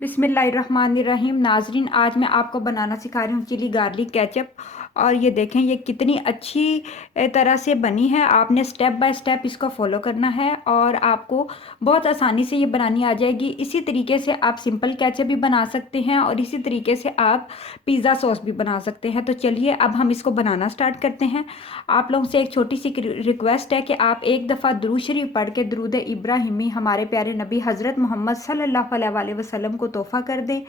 बिस्मिल्लाहिर्रहमानिर्रहीम। नाजरीन, आज मैं आपको बनाना सिखा रही हूँ चिली गार्लिक केचप। और ये देखें, ये कितनी अच्छी तरह से बनी है। आपने स्टेप बाय स्टेप इसको फॉलो करना है और आपको बहुत आसानी से ये बनानी आ जाएगी। इसी तरीके से आप सिंपल केचप भी बना सकते हैं और इसी तरीके से आप पिज़्ज़ा सॉस भी बना सकते हैं। तो चलिए अब हम इसको बनाना स्टार्ट करते हैं। आप लोगों से एक छोटी सी रिक्वेस्ट है कि आप एक दफ़ा दुरूद शरीफ पढ़ के दुरूद इब्राहिमी हमारे प्यारे नबी हज़रत मोहम्मद सल्लल्लाहु अलैहि वसल्लम को तोहफ़ा कर दें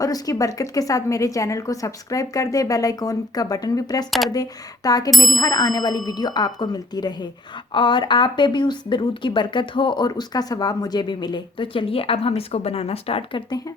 और उसकी बरकत के साथ मेरे चैनल को सब्सक्राइब कर दें, बेल आइकॉन का बटन भी प्रेस कर दें ताकि मेरी हर आने वाली वीडियो आपको मिलती रहे और आप पे भी उस दरूद की बरकत हो और उसका सवाब मुझे भी मिले। तो चलिए अब हम इसको बनाना स्टार्ट करते हैं।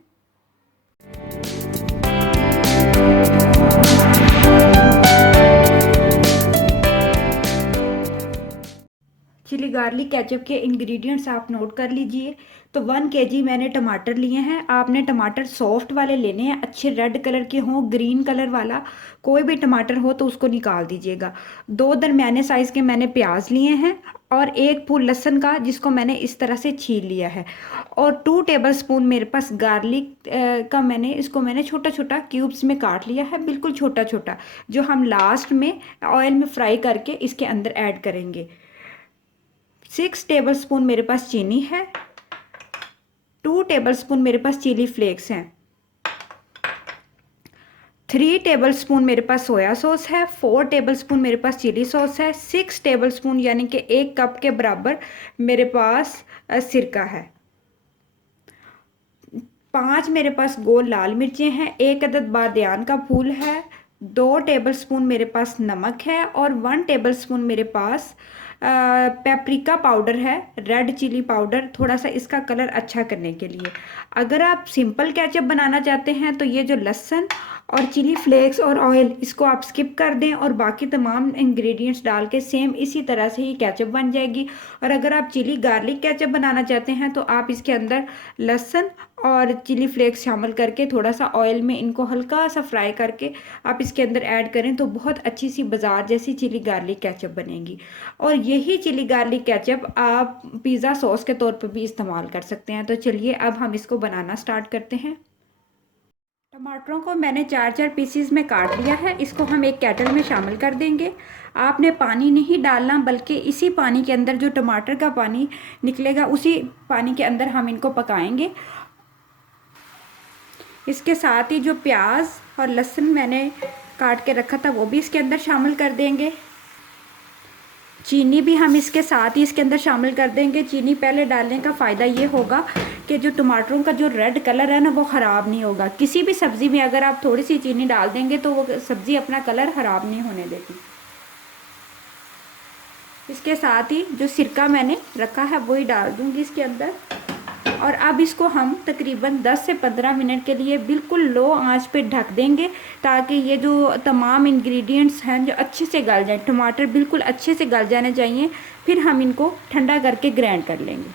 चिली गार्लिक केचप के इंग्रेडिएंट्स आप नोट कर लीजिए। तो 1 kg मैंने टमाटर लिए हैं। आपने टमाटर सॉफ्ट वाले लेने हैं, अच्छे रेड कलर के हों, ग्रीन कलर वाला कोई भी टमाटर हो तो उसको निकाल दीजिएगा। 2 दरमियाने साइज़ के मैंने प्याज लिए हैं और 1 फूल लहसुन का जिसको मैंने इस तरह से छील लिया है और 2 टेबलस्पून मेरे पास गार्लिक का मैंने छोटा छोटा क्यूब्स में काट लिया है, बिल्कुल छोटा छोटा, जो हम लास्ट में ऑयल में फ्राई करके इसके अंदर ऐड करेंगे। 6 टेबलस्पून मेरे पास चीनी है। 2 टेबलस्पून मेरे पास चिली फ्लेक्स हैं। 3 टेबलस्पून मेरे पास सोया सॉस है। 4 टेबलस्पून मेरे पास चिली सॉस है। 6 टेबलस्पून यानी कि 1 कप के बराबर मेरे पास सिरका है। 5 मेरे पास गोल लाल मिर्चें हैं। 1 अदद बादियान का फूल है। 2 टेबलस्पून मेरे पास नमक है और 1 टेबलस्पून मेरे पास पेपरिका पाउडर है, रेड चिली पाउडर, थोड़ा सा इसका कलर अच्छा करने के लिए। अगर आप सिंपल केचप बनाना चाहते हैं तो ये जो लहसुन और चिली फ्लेक्स और ऑयल इसको आप स्किप कर दें और बाकी तमाम इंग्रेडिएंट्स डाल के सेम इसी तरह से ही केचप बन जाएगी। और अगर आप चिली गार्लिक केचप बनाना चाहते हैं तो आप इसके अंदर लहसुन और चिली फ्लेक्स शामिल करके थोड़ा सा ऑयल में इनको हल्का सा फ्राई करके आप इसके अंदर ऐड करें तो बहुत अच्छी सी बाज़ार जैसी चिली गार्लिक केचप बनेगी। और यही चिली गार्लिक केचप आप पिज़्ज़ा सॉस के तौर पर भी इस्तेमाल कर सकते हैं। तो चलिए अब हम इसको बनाना स्टार्ट करते हैं। टमाटरों को मैंने 4-4 पीसीज में काट लिया है। इसको हम एक केटल में शामिल कर देंगे। आपने पानी नहीं डालना बल्कि इसी पानी के अंदर जो टमाटर का पानी निकलेगा उसी पानी के अंदर हम इनको पकाएंगे। इसके साथ ही जो प्याज और लहसुन मैंने काट के रखा था वो भी इसके अंदर शामिल कर देंगे। चीनी भी हम इसके साथ ही इसके अंदर शामिल कर देंगे। चीनी पहले डालने का फ़ायदा ये होगा कि जो टमाटरों का जो रेड कलर है ना वो ख़राब नहीं होगा। किसी भी सब्ज़ी में अगर आप थोड़ी सी चीनी डाल देंगे तो वो सब्ज़ी अपना कलर ख़राब नहीं होने देती। इसके साथ ही जो सिरका मैंने रखा है वही डाल दूँगी इसके अंदर। और अब इसको हम तकरीबन 10 से 15 मिनट के लिए बिल्कुल लो आंच पे ढक देंगे ताकि ये जो तमाम इंग्रेडिएंट्स हैं जो अच्छे से गल जाएं। टमाटर बिल्कुल अच्छे से गल जाने चाहिए, फिर हम इनको ठंडा करके ग्राइंड कर लेंगे।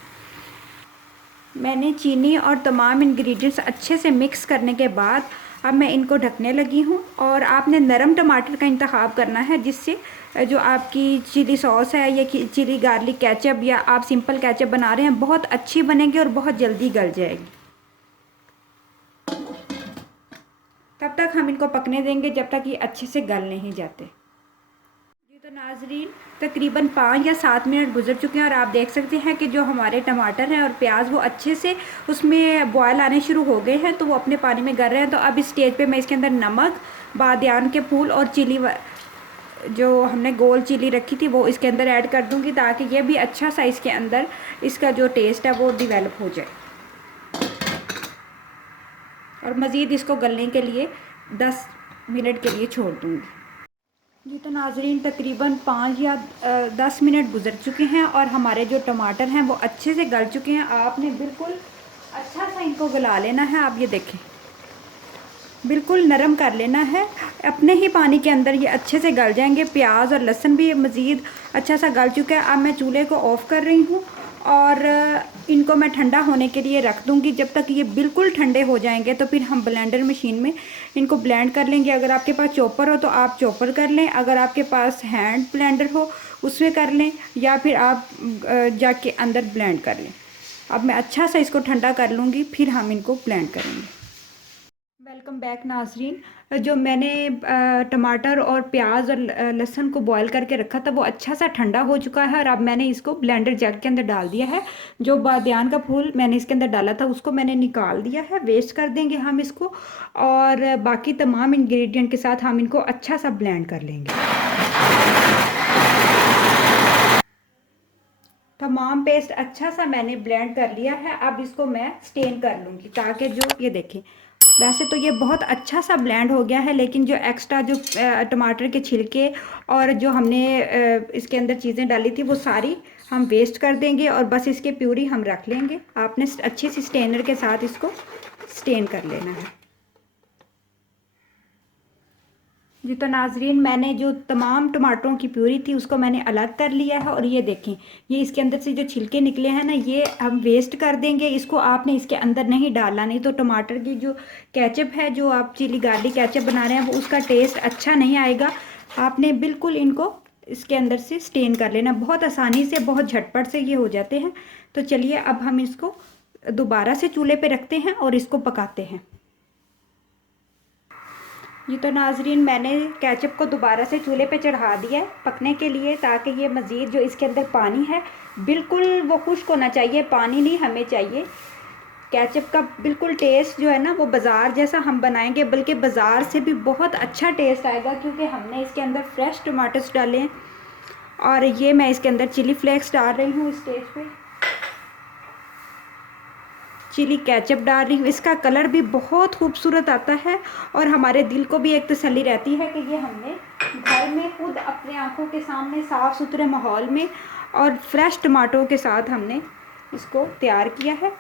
मैंने चीनी और तमाम इंग्रेडिएंट्स अच्छे से मिक्स करने के बाद अब मैं इनको ढकने लगी हूँ। और आपने नरम टमाटर का इंतखाब करना है जिससे जो आपकी चिली सॉस है या चिली गार्लिक केचप या आप सिंपल केचप बना रहे हैं बहुत अच्छी बनेगी और बहुत जल्दी गल जाएगी। तब तक हम इनको पकने देंगे जब तक ये अच्छे से गल नहीं जाते। जी तो नाजरीन, तकरीबन 5 या 7 मिनट गुजर चुके हैं और आप देख सकते हैं कि जो हमारे टमाटर हैं और प्याज वो अच्छे से उसमें बॉयल आने शुरू हो गए हैं, तो वो अपने पानी में गल रहे हैं। तो अब इस स्टेज पे मैं इसके अंदर नमक, बादियान के फूल और चिली जो हमने गोल चिली रखी थी वो इसके अंदर ऐड कर दूंगी ताकि ये भी अच्छा सा इसके अंदर इसका जो टेस्ट है वो डेवलप हो जाए। और मज़ीद इसको गलने के लिए 10 मिनट के लिए छोड़ दूंगी। जी तो नाजरीन, तकरीबन 5 या 10 मिनट गुजर चुके हैं और हमारे जो टमाटर हैं वो अच्छे से गल चुके हैं। आपने बिल्कुल अच्छा सा इनको गला लेना है। आप ये देखें, बिल्कुल नरम कर लेना है। अपने ही पानी के अंदर ये अच्छे से गल जाएंगे। प्याज और लहसुन भी मज़ीद अच्छा सा गल चुका है। अब मैं चूल्हे को ऑफ़ कर रही हूँ और इनको मैं ठंडा होने के लिए रख दूँगी। जब तक ये बिल्कुल ठंडे हो जाएंगे तो फिर हम ब्लेंडर मशीन में इनको ब्लेंड कर लेंगे। अगर आपके पास चॉपर हो तो आप चॉपर कर लें, अगर आपके पास हैंड ब्लेंडर हो उसमें कर लें या फिर आप जाके अंदर ब्लेंड कर लें। अब मैं अच्छा सा इसको ठंडा कर लूँगी, फिर हम इनको ब्लेंड करेंगे। वेलकम बैक नाजरीन। जो मैंने टमाटर और प्याज और लहसुन को बॉईल करके रखा था वो अच्छा सा ठंडा हो चुका है और अब मैंने इसको ब्लेंडर जग के अंदर डाल दिया है। जो बादियान का फूल मैंने इसके अंदर डाला था उसको मैंने निकाल दिया है, वेस्ट कर देंगे हम इसको, और बाकी तमाम इंग्रेडिएंट के साथ हम इनको अच्छा सा ब्लेंड कर लेंगे। तमाम पेस्ट अच्छा सा मैंने ब्लेंड कर लिया है। अब इसको मैं स्टेन कर लूँगी ताकि जो ये देखें, वैसे तो ये बहुत अच्छा सा ब्लेंड हो गया है, लेकिन जो एक्स्ट्रा जो टमाटर के छिलके और जो हमने इसके अंदर चीज़ें डाली थी वो सारी हम वेस्ट कर देंगे और बस इसके प्यूरी हम रख लेंगे। आपने अच्छी सी स्टेनर के साथ इसको स्टेन कर लेना है। जी तो नाजरीन, मैंने जो तमाम टमाटरों की प्यूरी थी उसको मैंने अलग कर लिया है और ये देखें, ये इसके अंदर से जो छिलके निकले हैं ना ये हम वेस्ट कर देंगे। इसको आपने इसके अंदर नहीं डालना, नहीं तो टमाटर की जो केचप है, जो आप चिली गार्लिक केचप बना रहे हैं, वो उसका टेस्ट अच्छा नहीं आएगा। आपने बिल्कुल इनको इसके अंदर से स्टेन कर लेना, बहुत आसानी से, बहुत झटपट से ये हो जाते हैं। तो चलिए अब हम इसको दोबारा से चूल्हे पर रखते हैं और इसको पकाते हैं। ये तो नाजरीन, मैंने केचप को दोबारा से चूल्हे पे चढ़ा दिया है पकने के लिए, ताकि ये मज़ीद जो इसके अंदर पानी है बिल्कुल वो खुश्क होना चाहिए, पानी नहीं हमें चाहिए। केचप का बिल्कुल टेस्ट जो है ना वो बाज़ार जैसा हम बनाएंगे, बल्कि बाज़ार से भी बहुत अच्छा टेस्ट आएगा, क्योंकि हमने इसके अंदर फ्रेश टमाटर्स डाले हैं। और ये मैं इसके अंदर चिली फ्लेक्स डाल रही हूँ, इस स्टेज पे चिली केचप डाल रही हूँ। इसका कलर भी बहुत खूबसूरत आता है और हमारे दिल को भी एक तसल्ली रहती है कि ये हमने घर में खुद अपने आंखों के सामने साफ़ सुथरे माहौल में और फ्रेश टमाटरों के साथ हमने इसको तैयार किया है।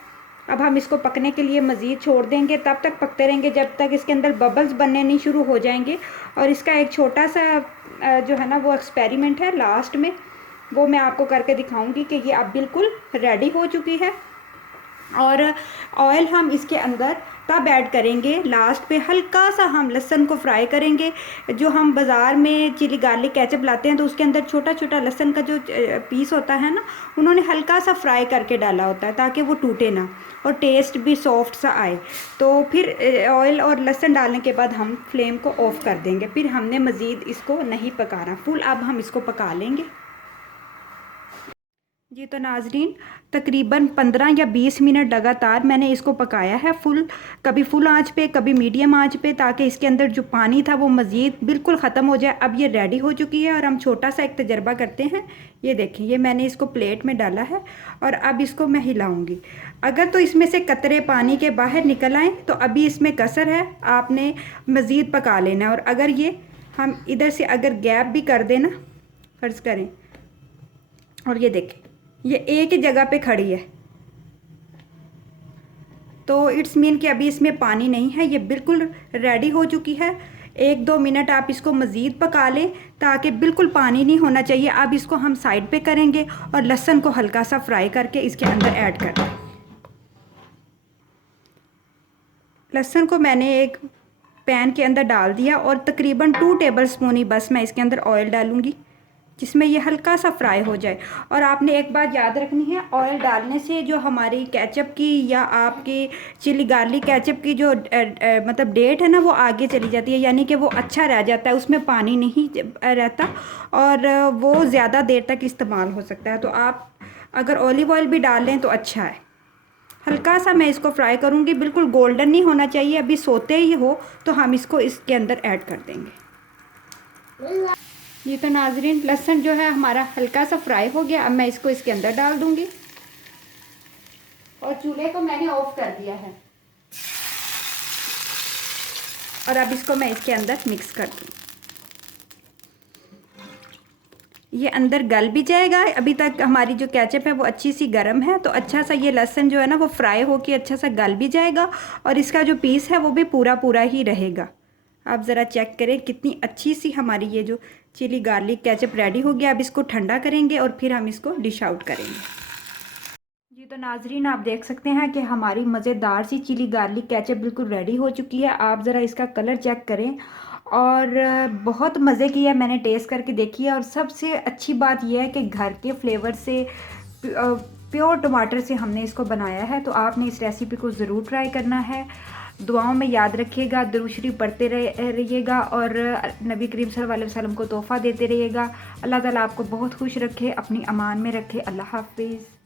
अब हम इसको पकने के लिए मज़ीद छोड़ देंगे, तब तक पकते रहेंगे जब तक इसके अंदर बबल्स बनने नहीं शुरू हो जाएंगे। और इसका एक छोटा सा जो है ना वो एक्सपेरिमेंट है लास्ट में, वो मैं आपको करके दिखाऊंगी कि ये अब बिल्कुल रेडी हो चुकी है। और ऑयल हम इसके अंदर तब ऐड करेंगे लास्ट पे, हल्का सा हम लहसुन को फ्राई करेंगे। जो हम बाज़ार में चिली गार्लिक केचप लाते हैं तो उसके अंदर छोटा छोटा लहसुन का जो पीस होता है ना, उन्होंने हल्का सा फ्राई करके डाला होता है ताकि वो टूटे ना और टेस्ट भी सॉफ्ट सा आए। तो फिर ऑयल और लहसुन डालने के बाद हम फ्लेम को ऑफ़ कर देंगे, फिर हमने मज़ीद इसको नहीं पकाना फुल, अब हम इसको पका लेंगे। जी तो नाजरीन, तकरीबन 15 या 20 मिनट लगातार मैंने इसको पकाया है फुल, कभी फुल आंच पे कभी मीडियम आंच पे, ताकि इसके अंदर जो पानी था वो मज़ीद बिल्कुल ख़त्म हो जाए। अब ये रेडी हो चुकी है और हम छोटा सा एक तजर्बा करते हैं। ये देखें, ये मैंने इसको प्लेट में डाला है और अब इसको मैं हिलाऊंगी। अगर तो इसमें से कतरे पानी के बाहर निकल आएँ तो अभी इसमें कसर है, आपने मज़ीद पका लेना। और अगर ये हम इधर से अगर गैप भी कर देना, फ़र्ज़ करें, और ये देखें ये एक ही जगह पे खड़ी है, तो इट्स मीन कि अभी इसमें पानी नहीं है, ये बिल्कुल रेडी हो चुकी है। 1-2 मिनट आप इसको मज़ीद पका लें ताकि बिल्कुल पानी नहीं होना चाहिए। अब इसको हम साइड पे करेंगे और लहसुन को हल्का सा फ्राई करके इसके अंदर ऐड कर दें। लहसुन को मैंने एक पैन के अंदर डाल दिया और तकरीबन 2 टेबल स्पून ही बस मैं इसके अंदर ऑयल डालूँगी, जिसमें ये हल्का सा फ्राई हो जाए। और आपने एक बात याद रखनी है, ऑयल डालने से जो हमारी केचप की या आपकी चिली गार्लिक केचप की जो मतलब डेट है ना वो आगे चली जाती है, यानी कि वो अच्छा रह जाता है, उसमें पानी नहीं रहता और वो ज़्यादा देर तक इस्तेमाल हो सकता है। तो आप अगर ऑलिव ऑयल भी डाल लें तो अच्छा है। हल्का सा मैं इसको फ्राई करूँगी, बिल्कुल गोल्डन नहीं होना चाहिए, अभी सोते ही हो तो हम इसको इसके अंदर ऐड कर देंगे। ये तो नाजरीन, लहसुन जो है हमारा हल्का सा फ्राई हो गया। अब मैं इसको इसके अंदर डाल दूंगी और चूल्हे को मैंने ऑफ कर दिया है और अब इसको मैं इसके अंदर मिक्स कर दूँ। ये अंदर गल भी जाएगा, अभी तक हमारी जो केचप है वो अच्छी सी गर्म है, तो अच्छा सा ये लहसुन जो है ना वो फ्राई होकर अच्छा सा गल भी जाएगा और इसका जो पीस है वो भी पूरा पूरा ही रहेगा। आप ज़रा चेक करें कितनी अच्छी सी हमारी ये जो चिली गार्लिक केचप रेडी हो गया। अब इसको ठंडा करेंगे और फिर हम इसको डिश आउट करेंगे। जी तो नाजरीन, आप देख सकते हैं कि हमारी मज़ेदार सी चिली गार्लिक केचप बिल्कुल रेडी हो चुकी है। आप ज़रा इसका कलर चेक करें और बहुत मज़े की है, मैंने टेस्ट करके देखी है। और सबसे अच्छी बात यह है कि घर के फ्लेवर से प्योर टमाटर से हमने इसको बनाया है। तो आपने इस रेसिपी को ज़रूर ट्राई करना है। दुआओं में याद रखिएगा, दुरूद शरीफ पढ़ते रहिएगा और नबी करीम सल्लल्लाहु अलैहि वसल्लम को तोहफ़ा देते रहिएगा। अल्लाह ताला आपको बहुत खुश रखे, अपनी अमान में रखे। अल्लाह हाफिज़।